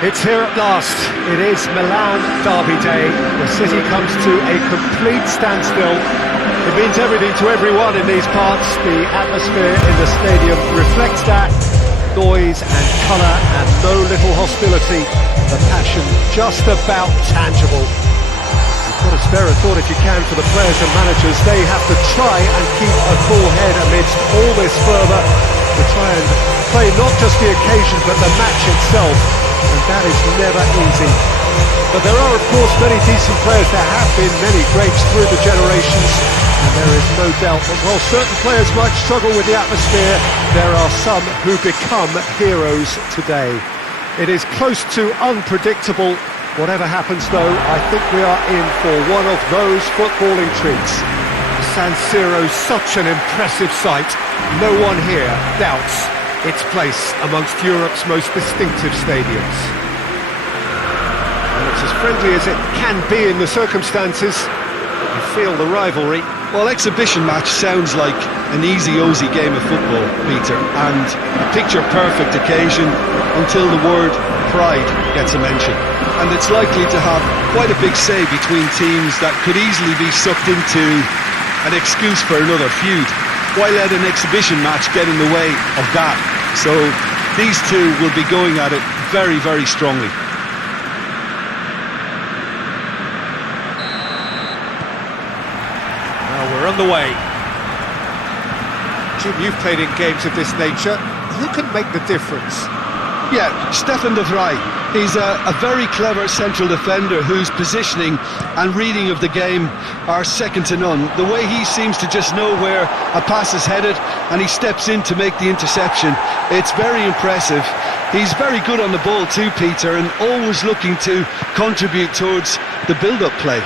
It's here at last. It is Milan derby day. The city comes to a complete standstill. It means everything to everyone in these parts. The atmosphere in the stadium reflects that. Noise and colour and no little hostility. The passion just about tangible. You've got to spare a thought if you can for the players and managers. They have to try and keep a cool head amidst all this fervour, to try and play not just the occasion but the match itself. And that is never easy. But there are, of course, many decent players. There have been many greats through the generations, and there is no doubt that while certain players might struggle with the atmosphere, there are some who become heroes today. It is close to unpredictable. Whatever happens, though, I think we are in for one of those footballing treats. San Siro's such an impressive sight. No one here doubts its place amongst Europe's most distinctive stadiums. And it's as friendly as it can be in the circumstances. You feel the rivalry. Well, exhibition match sounds like an easy-ozy game of football, Peter, and a picture-perfect occasion until the word pride gets a mention. And it's likely to have quite a big say between teams that could easily be sucked into an excuse for another feud. Why let an exhibition match get in the way of that? So these two will be going at it very, very strongly. Well, we're on the way. Jim, you've played in games of this nature. Who can make the difference? Yeah, Stefan de Vrij. He's a very clever central defender whose positioning and reading of the game are second to none. The way he seems to just know where a pass is headed and he steps in to make the interception, it's very impressive. He's very good on the ball too, Peter, and always looking to contribute towards the build-up play.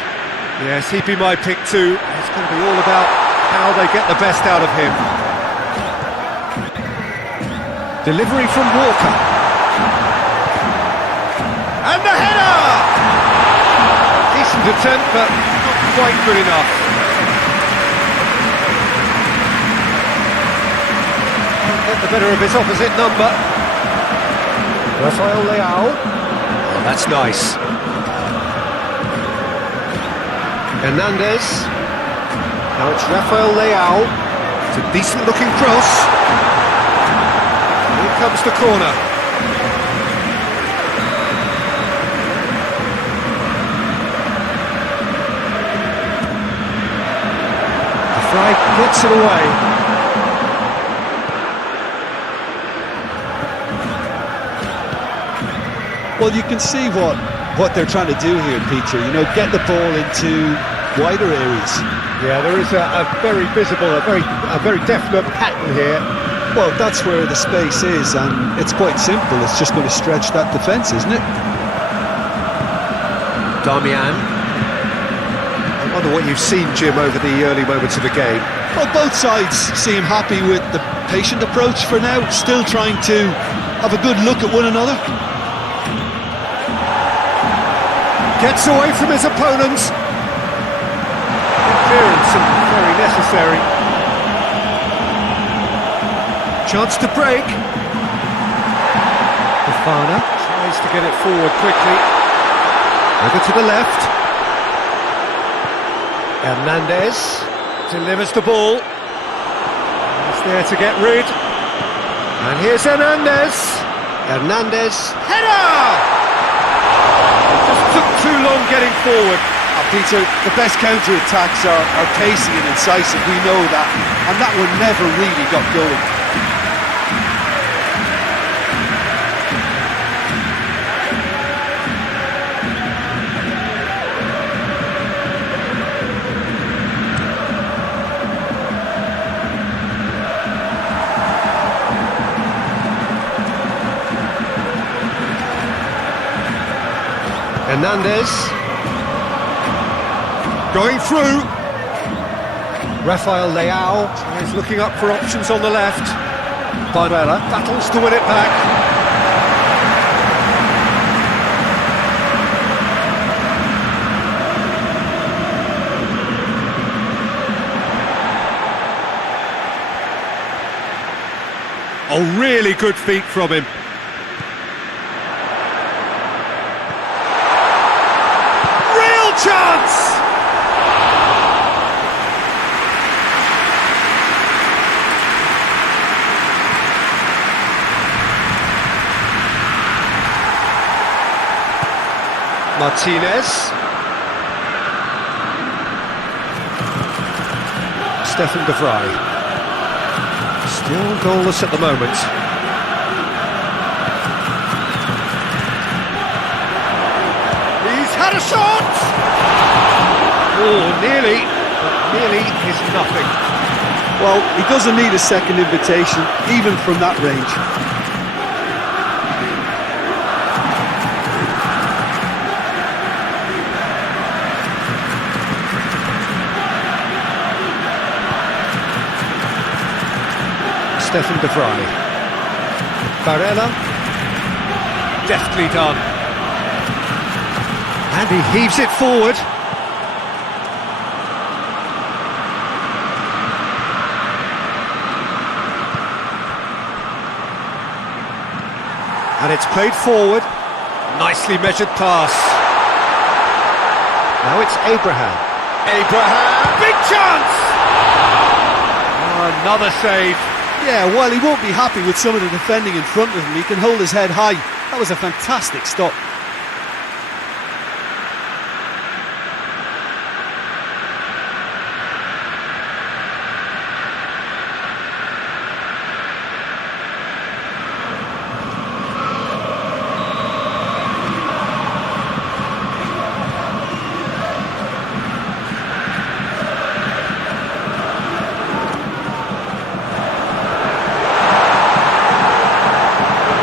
Yes, he'd be my pick too. It's going to be all about how they get the best out of him. Delivery from Walker. And the header! Decent attempt, but not quite good enough. Get the better of his opposite number. Rafael Leao. Oh, that's nice. Hernandez. Now it's Rafael Leao. It's a decent-looking cross. Here comes the corner. Gets it away. Well, you can see what they're trying to do here, Peter. You know, get the ball into wider areas. Yeah, there is a very visible, a very definite pattern here. Well, that's where the space is, and it's quite simple. It's just going to stretch that defence, isn't it? Darmian. I wonder what you've seen, Jim, over the early moments of the game. Well, both sides seem happy with the patient approach for now, still trying to have a good look at one another. Gets away from his opponents. Clearance and very necessary. Chance to break. Fofana tries to get it forward quickly. Over to the left. Hernandez delivers the ball. He's there to get rid. And here's Hernandez. Hernandez. Header! Just took too long getting forward. Peter, the best counter-attacks are pacey and incisive, we know that. And that one never really got going. Hernandez going through. Rafael Leao is looking up for options on the left. Barella battles to win it back. Oh, really good feet from him. Martinez. Stefan de Vrij. Still goalless at the moment. He's had a shot! Oh, nearly, but nearly is nothing. Well, he doesn't need a second invitation, even from that range. Stefan de Vrij. Barella. Deftly done. And he heaves it forward. And it's played forward. Nicely measured pass. Now it's Abraham. Abraham! Big chance! Oh, another save. Yeah, while he won't be happy with some of the defending in front of him, he can hold his head high. That was a fantastic stop.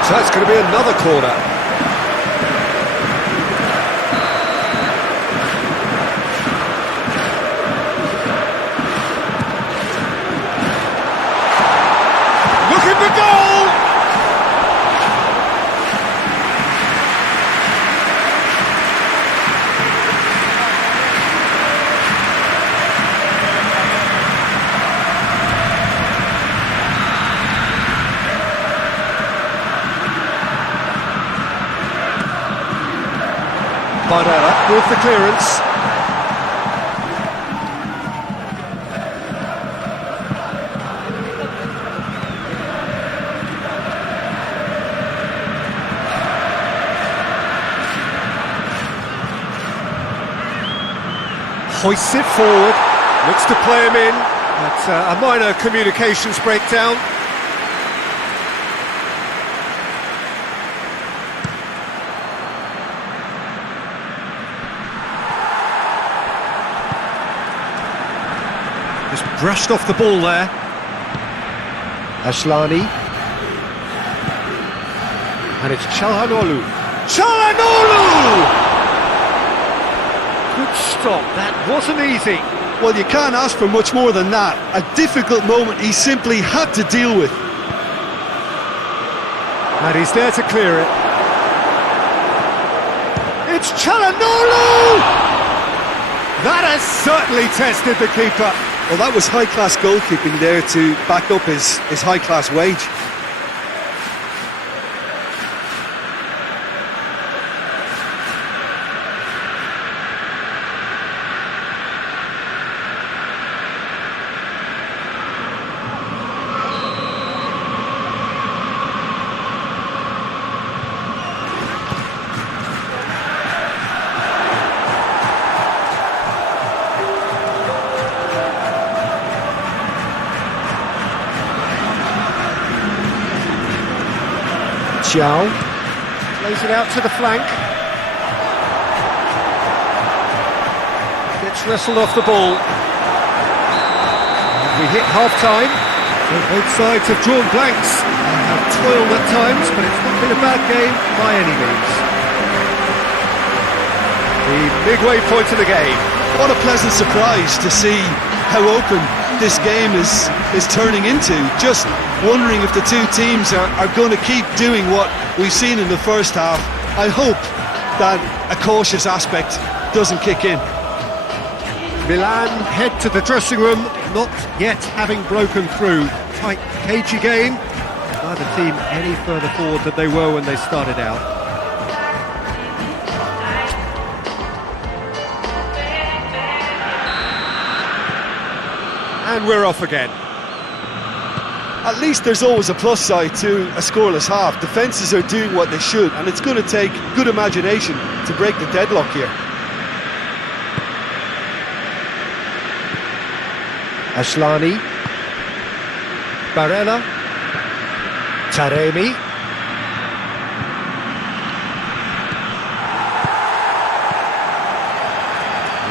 So it's going to be another corner. Look at the goal! Barella with the clearance. Hoists it forward, looks to play him in, but a minor communications breakdown. Just brushed off the ball there. Ashlani. And it's Çalhanoğlu. Çalhanoğlu! Good stop, that wasn't easy. Well, you can't ask for much more than that. A difficult moment he simply had to deal with. And he's there to clear it. It's Çalhanoğlu! That has certainly tested the keeper. Well, that was high-class goalkeeping there to back up his high-class wage. Xiao plays it out to the flank. Gets wrestled off the ball. And we hit half-time. So both sides have drawn blanks and have toiled at times, but it's not been a bad game by any means. The midway point of the game. What a pleasant surprise to see how open this game is turning into. Just wondering if the two teams are going to keep doing what we've seen in the first half. I hope that a cautious aspect doesn't kick in. Milan head to the dressing room, not yet having broken through. Tight, cagey game. Neither team any further forward than they were when they started out. And we're off again. At least there's always a plus side to a scoreless half. Defences are doing what they should, and it's going to take good imagination to break the deadlock here. Ashlani, Barella, Taremi.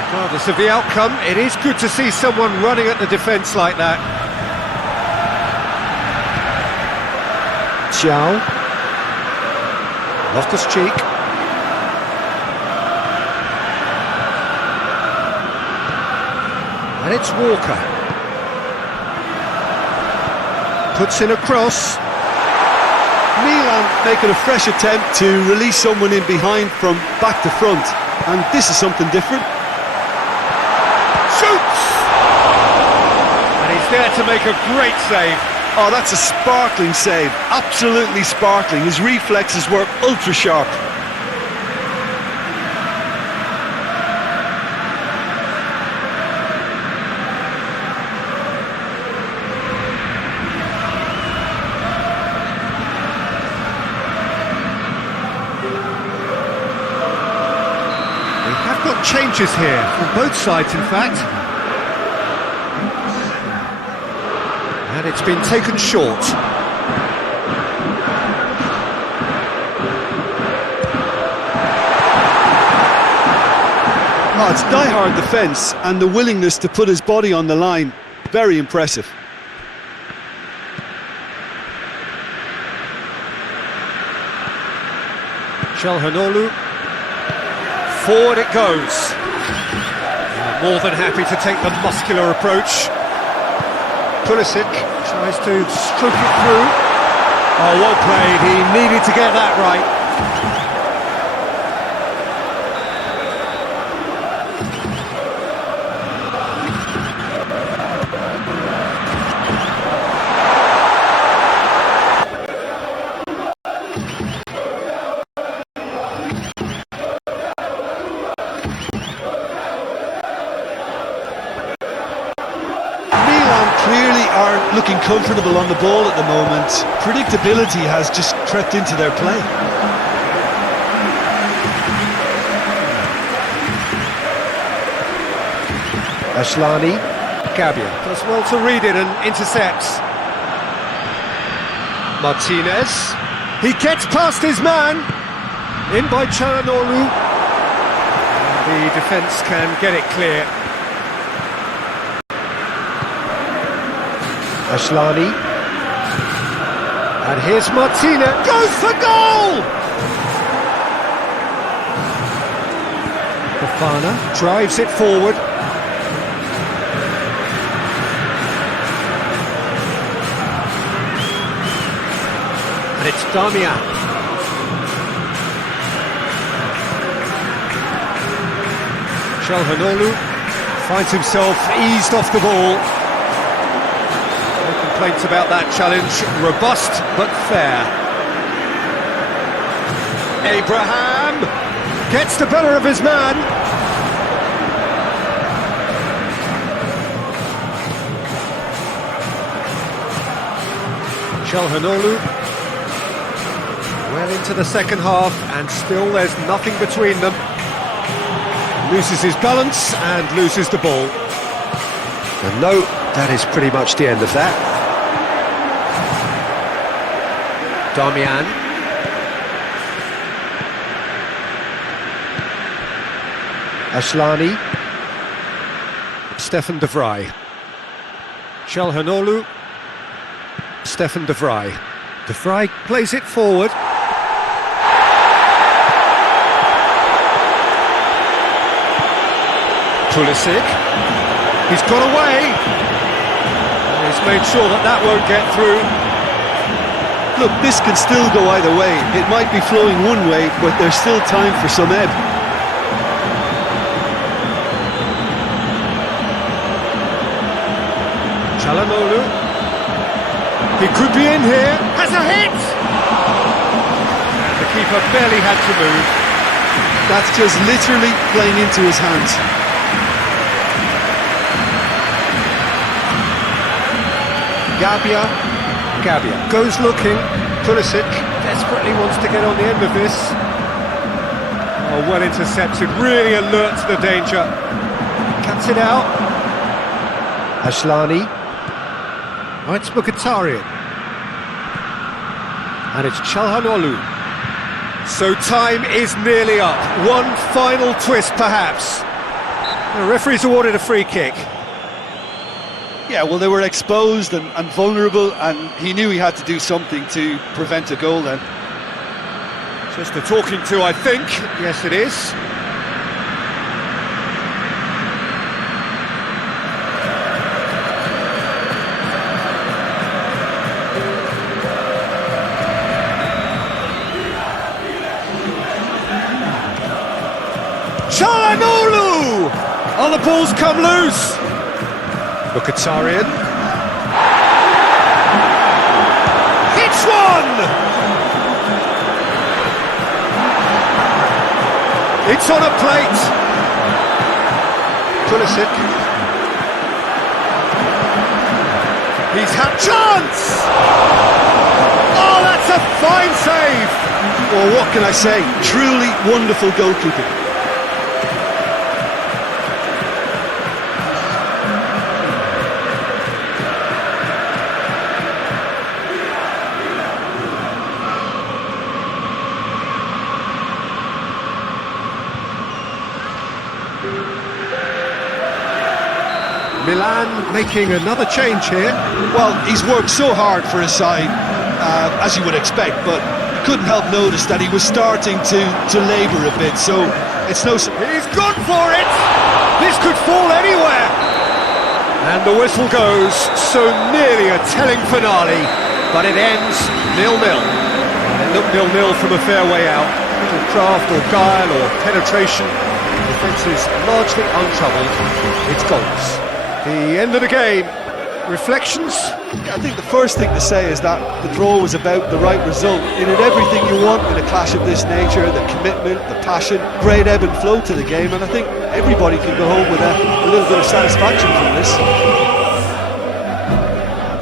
Regardless of the outcome, it is good to see someone running at the defence like that. Xiao, Loftus-Cheek. And it's Walker. Puts in a cross. Milan making a fresh attempt to release someone in behind from back to front, and this is something different. Shoots! And he's there to make a great save. Oh, that's a sparkling save, absolutely sparkling. His reflexes were ultra sharp. Got changes here from both sides, in fact, and it's been taken short. Oh, it's die-hard defence and the willingness to put his body on the line. Very impressive. Calhanoglu. Forward it goes. More than happy to take the muscular approach. Pulisic tries to stroke it through. Oh, well played. He needed to get that right. Clearly aren't looking comfortable on the ball at the moment. Predictability has just crept into their play. Ashlani, Gabia does well to read it and intercepts. Martinez, he gets past his man. In by Calhanoglu. The defence can get it clear. Ashlani, and here's Martinez, goes for goal! Fofana drives it forward. And it's Damian. Calhanoglu finds himself eased off the ball. Complaints about that challenge, robust but fair. Abraham gets the better of his man. Calhanoglu well into the second half, and still there's nothing between them. Loses his balance and loses the ball. And no, that is pretty much the end of that. Damian. Ashlani. Stefan de Vrij. Calhanoglu. Stefan de Vrij. De Vrij plays it forward. Pulisic. He's got away. He's made sure that that won't get through. Look, this can still go either way. It might be flowing one way, but there's still time for some ebb. Calhanoglu. He could be in here. Has a hit! And the keeper barely had to move. That's just literally playing into his hands. Gabia. Gabia goes looking. Pulisic desperately wants to get on the end of this. Oh, well intercepted, really alert to the danger. Cuts it out. Ashlani. Oh, it's Mkhitaryan. And it's Çalhanoğlu. So time is nearly up. One final twist, perhaps. The referee's awarded a free kick. Yeah, well, they were exposed and vulnerable, and he knew he had to do something to prevent a goal then. Just a talking to, I think. Yes, it is. Çalhanoğlu! Oh, the ball's come loose. Mkhitaryan. Hits one! It's on a plate. Pulisic. He's had chance! Oh, that's a fine save! Well, what can I say? Truly wonderful goalkeeping. Milan making another change here. Well, he's worked so hard for his side, as you would expect, but you couldn't help notice that he was starting to labour a bit, so it's no... He's gone for it! This could fall anywhere! And the whistle goes, so nearly a telling finale, but it ends 0-0. It looked 0-0 from a fair way out. Little craft or guile or penetration. The defence is largely untroubled. It's goals. The end of the game. Reflections? I think the first thing to say is that the draw was about the right result. It had everything you want in a clash of this nature, the commitment, the passion, great ebb and flow to the game, and I think everybody can go home with a little bit of satisfaction from this.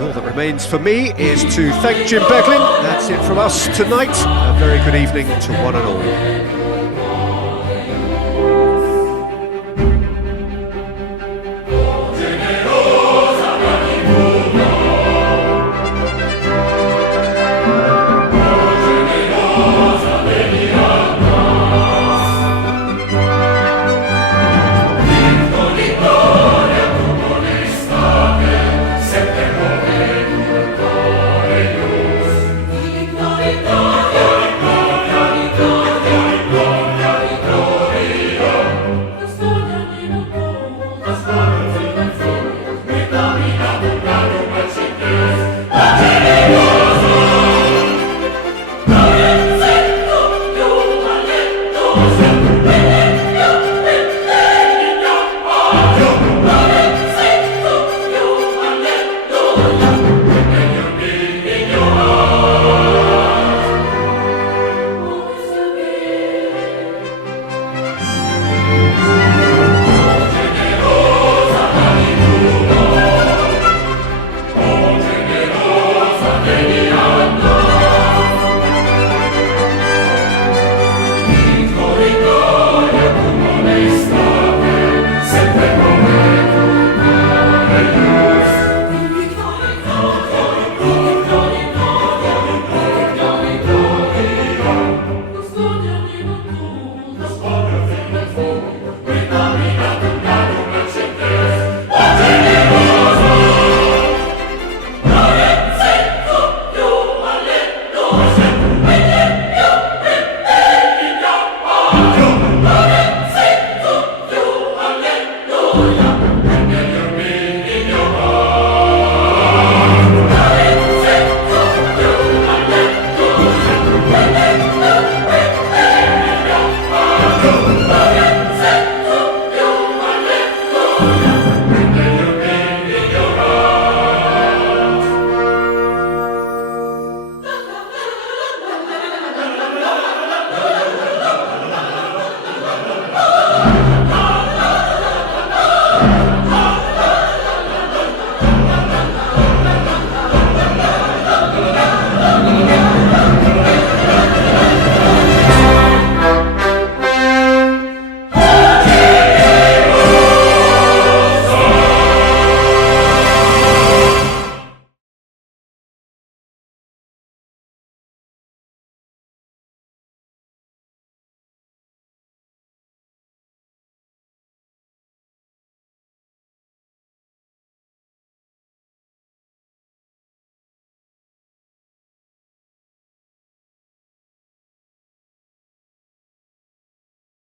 All that remains for me is to thank Jim Beglin. That's it from us tonight. A very good evening to one and all.